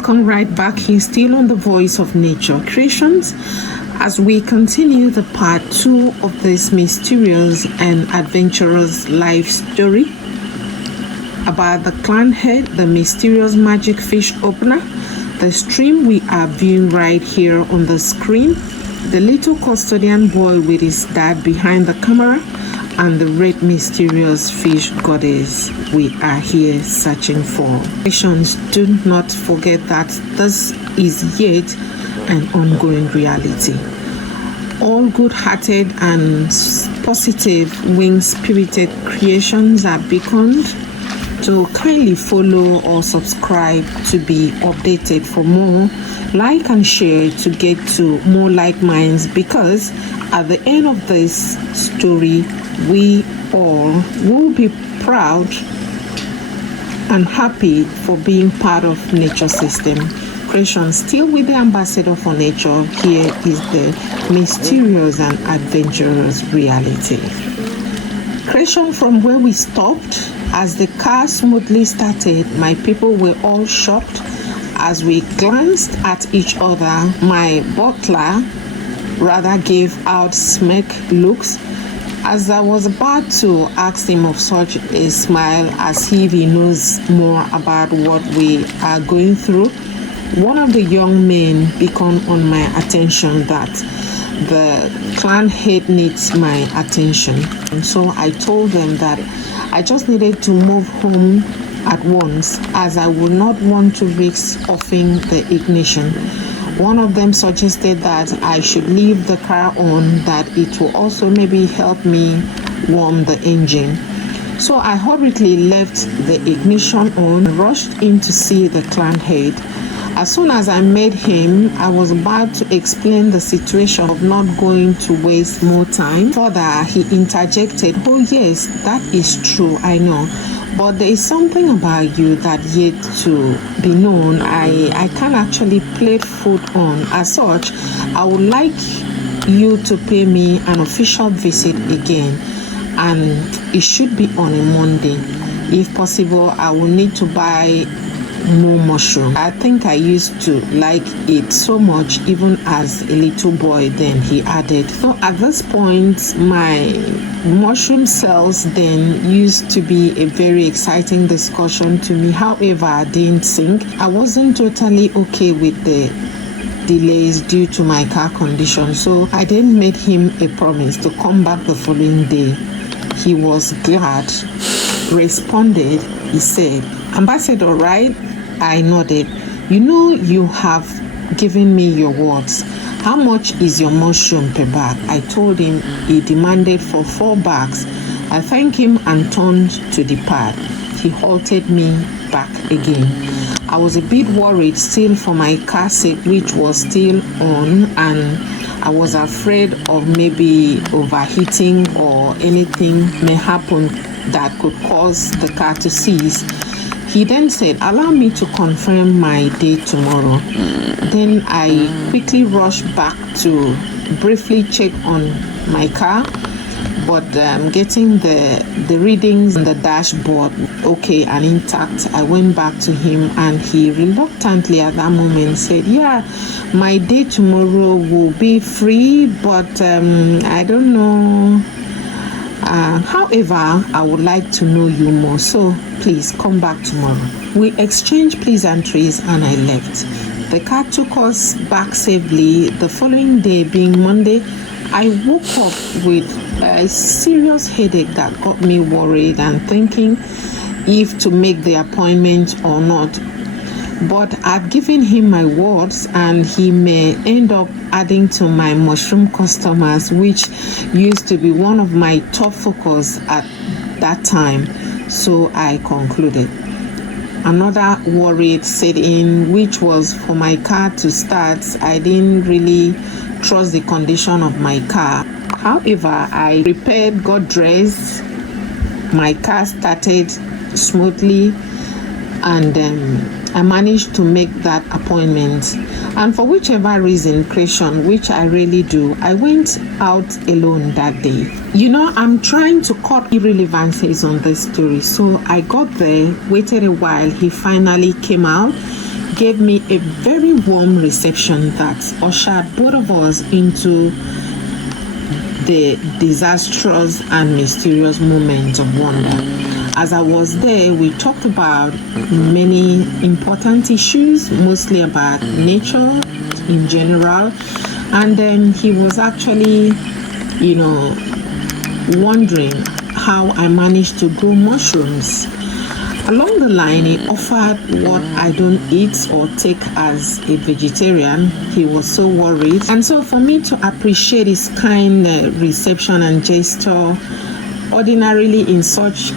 Welcome right back here, still on the Voice of Nature Creations, as we continue the part 2 of this mysterious and adventurous life story about the clanhead, the mysterious magic fish opener, the stream we are viewing right here on the screen, the little custodian boy with his dad behind the camera, and the red mysterious fish goddess we are here searching for. Patients, do not forget that this is yet an ongoing reality. All good-hearted and positive wing-spirited creations are beckoned to kindly follow or subscribe to be updated for more, like and share to get to more like minds, because at the end of this story we all will be proud and happy for being part of nature system creation. Still with the ambassador for nature, here is the mysterious and adventurous reality creation. From where we stopped, as the car smoothly started, my people were all shocked as we glanced at each other. My butler rather gave out smirk looks as I was about to ask him of such a smile as if he knows more about what we are going through. One of the young men beckoned on my attention that the clan head needs my attention. And so I told them that I just needed to move home at once, as I would not want to risk offing the ignition. One of them suggested that I should leave the car on, that it will also maybe help me warm the engine. So I hurriedly left the ignition on and rushed in to see the clan head. As soon as I met him, I was about to explain the situation of not going to waste more time. Further, he interjected, "Oh yes, that is true, I know. But there is something about you that yet to be known. I can't actually plate foot on. As such, I would like you to pay me an official visit again, and it should be on a Monday. If possible, I will need to buy more mushroom. I think I used to like it so much even as a little boy," then he added. So at this point, my mushroom sales then used to be a very exciting discussion to me. However, I didn't think I wasn't totally okay with the delays due to my car condition, so I then made him a promise to come back the following day. He was glad, responded. He said, "Ambassador, right?" I nodded. "You know you have given me your words. How much is your mushroom per bag?" I told him. He demanded for 4 bags. I thanked him and turned to depart. He halted me back again. I was a bit worried still for my car seat, which was still on, and I was afraid of maybe overheating or anything may happen that could cause the car to seize. He then said, "Allow me to confirm my date tomorrow." Then I quickly rushed back to briefly check on my car, but getting the readings on the dashboard okay and intact, I went back to him, and he reluctantly at that moment said, "Yeah, my date tomorrow will be free, but I don't know. However, I would like to know you more, so please come back tomorrow." We exchanged pleasantries and I left. The car took us back safely. The following day, being Monday, I woke up with a serious headache that got me worried and thinking if to make the appointment or not. But I'd given him my words, and he may end up adding to my mushroom customers, which used to be one of my top focus at that time. So I concluded. Another worry set in, which was for my car to start. I didn't really trust the condition of my car. However, I prepared, got dressed, my car started smoothly, and I managed to make that appointment. And for whichever reason, creation, which I really do, I went out alone that day. You know, I'm trying to cut irrelevancies on this story. So I got there, waited a while. He finally came out, gave me a very warm reception that ushered both of us into the disastrous and mysterious moments of wonder. As I was there, we talked about many important issues, mostly about nature in general. And then he was actually, wondering how I managed to grow mushrooms. Along the line, he offered what I don't eat or take as a vegetarian. He was so worried. And so for me to appreciate his kind reception and gesture, ordinarily in such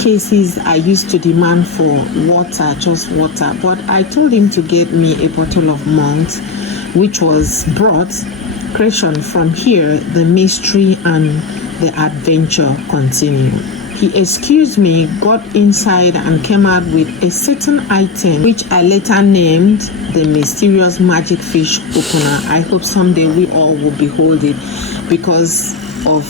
cases, I used to demand for water, just water. But I told him to get me a bottle of malt, which was brought. Creation, from here, the mystery and the adventure continued. He excused me, got inside, and came out with a certain item which I later named the mysterious magic fish opener. I hope someday we all will behold it because of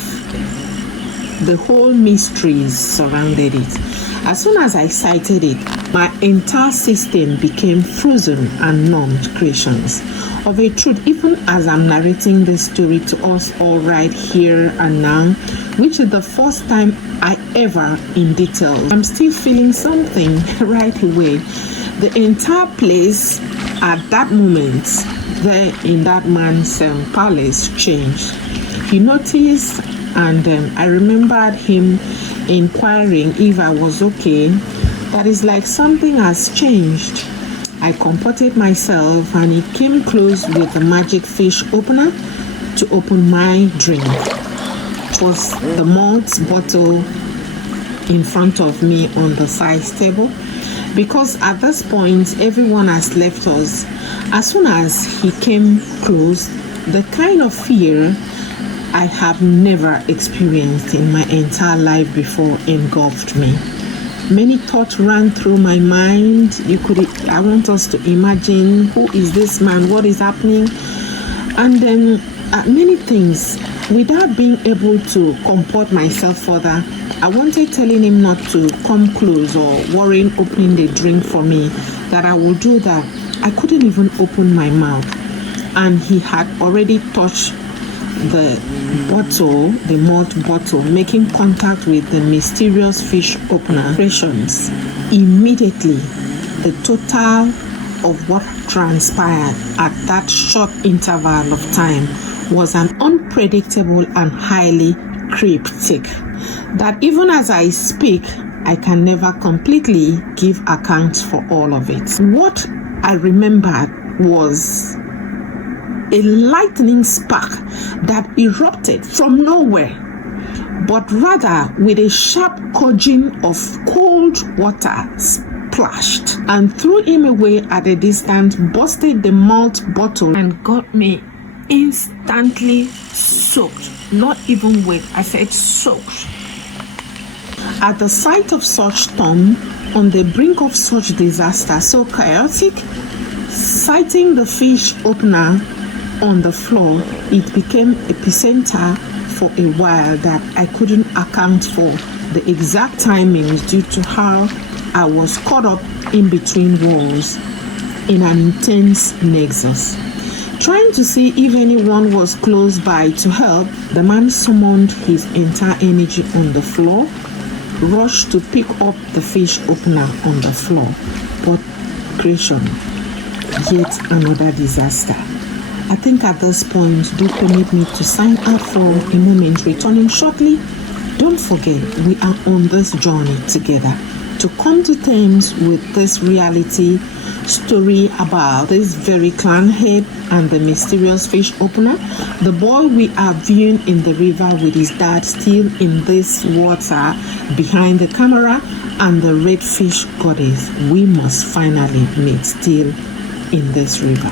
the whole mysteries surrounded it. As soon as I sighted it, my entire system became frozen and numbed. Creations. Of a truth, even as I'm narrating this story to us all right here and now, which is the first time I ever in detail, I'm still feeling something right away. The entire place at that moment there in that man's palace changed. He noticed, and I remembered him inquiring if I was okay. That is like something has changed. I comported myself and he came close with the magic fish opener to open my drink. It was the malt bottle in front of me on the side table, because at this point everyone has left us. As soon as he came close, the kind of fear I have never experienced in my entire life before engulfed me. Many thoughts ran through my mind. I want us to imagine, who is this man? What is happening? And then many things. Without being able to comport myself further, I wanted telling him not to come close or worrying opening the drink for me, that I will do that. I couldn't even open my mouth. And he had already touched the bottle, the malt bottle, making contact with the mysterious fish opener. Immediately, the total of what transpired at that short interval of time was an unpredictable and highly cryptic that even as I speak, I can never completely give account for all of it. What I remembered was a lightning spark that erupted from nowhere, but rather with a sharp conjuring of cold water splashed and threw him away at a distance, busted the malt bottle, and got me instantly soaked. Not even wet, I said soaked. At the sight of such storm, on the brink of such disaster, so chaotic, sighting the fish opener on the floor, it became epicenter for a while that I couldn't account for the exact timings due to how I was caught up in between walls in an intense nexus. Trying to see if anyone was close by to help, the man summoned his entire energy on the floor, rushed to pick up the fish opener on the floor. But creation, yet another disaster. I think at this point, do permit me to sign out for a moment, returning shortly. Don't forget, we are on this journey together to come to terms with this reality story about this very clan head and the mysterious fish opener. The boy we are viewing in the river with his dad still in this water behind the camera, and the red fish goddess we must finally meet still in this river.